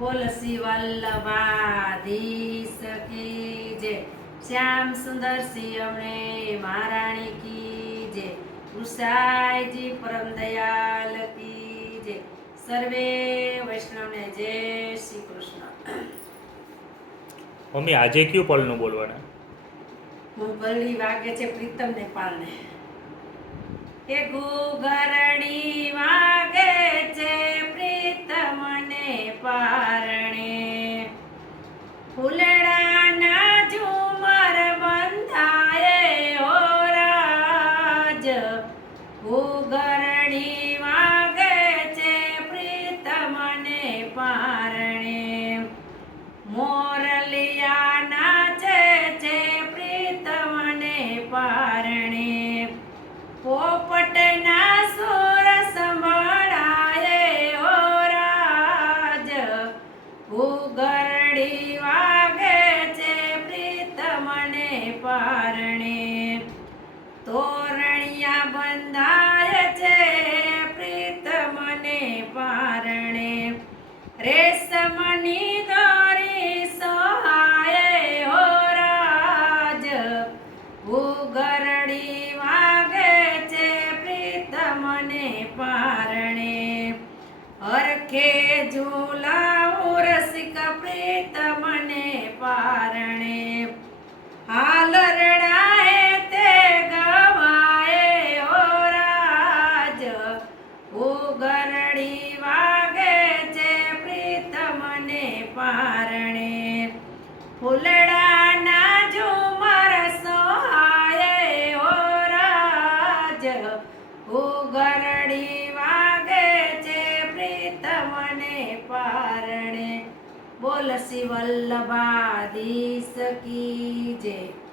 શ્રી વલ્લભાધીશ કી જય. શ્યામ સુંદર સિંહ અમને મહારાણી કી જય. ઉષાયજી પરમ દયાલ કી જય. સર્વે વૈષ્ણવને જય શ્રી કૃષ્ણ. મમ્મી આજે કયું પલનું બોલવાના? હું ગરડી વાગે છે પ્રીતમ ને પાલને એ ગુગરડી વાગે રાજ ઉગરણી માગે છે પ્રીતમને પારણે. મોરલિયા નાચે છે પ્રીતમને પારણે. પોપટના સુર સંભળાય ઓ રાજ. ઉગરડી વાગે છે પ્રીતમને પારણે. રેશમની દોરી સહાય હો રાજ. ઉગરડી વાગે છે પ્રીતમને પારણે. અરખે ઝૂલા ઉરસિક પ્રીતમને પારણે. હાલ રડાય તે પારણે ફૂલડાના ઝુમર સોહાય ઓ રાજ, ઉગરડી વાગે છે પ્રીતમને પારણે. બોલ શિવલ્લભા વલ્લભાધીશ કી જય.